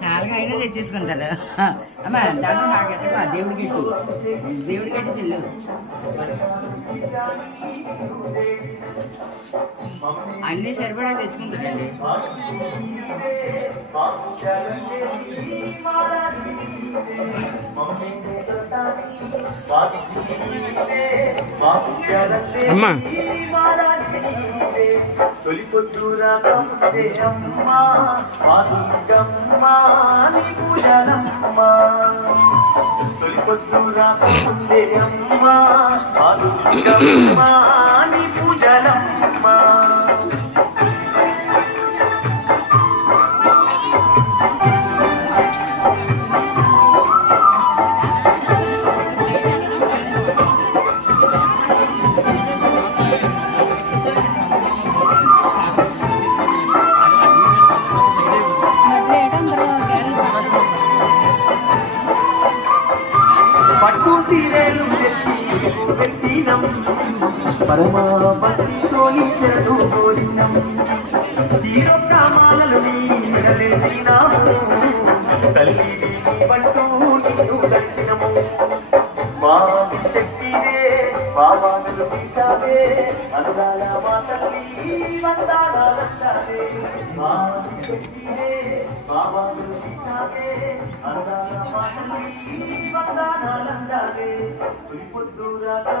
చాలాగా అయినా తెచ్చేసుకుంటారు. అమ్మ దాంట్లో నాకు ఎట్టమా దేవుడికి ఇట్టు, దేవుడికి ఎట్టి చెల్లు. అన్నీ సరిపడా తెచ్చుకుంటారండి. అమ్మా తొలి పొద్దురా అమ్మా పూజనమ్మా తొలి పొద్దురా అమ్మా పూజనమ్మా పట్టు తీరేలు పెట్టినం పరమాపతితో ఈశ్వరుడు కోరినం తీరొక్క మాలలు నీడలేసినాము తల్లి పట్టు నిన్ను దర్శనము మా శక్తినే బాబాను తీసావే అనురాల మా తల్లి వందనాలంటావే మా శక్తినే బాబాను తీసావే అనురాల మా తల్లి వందనాలంటావే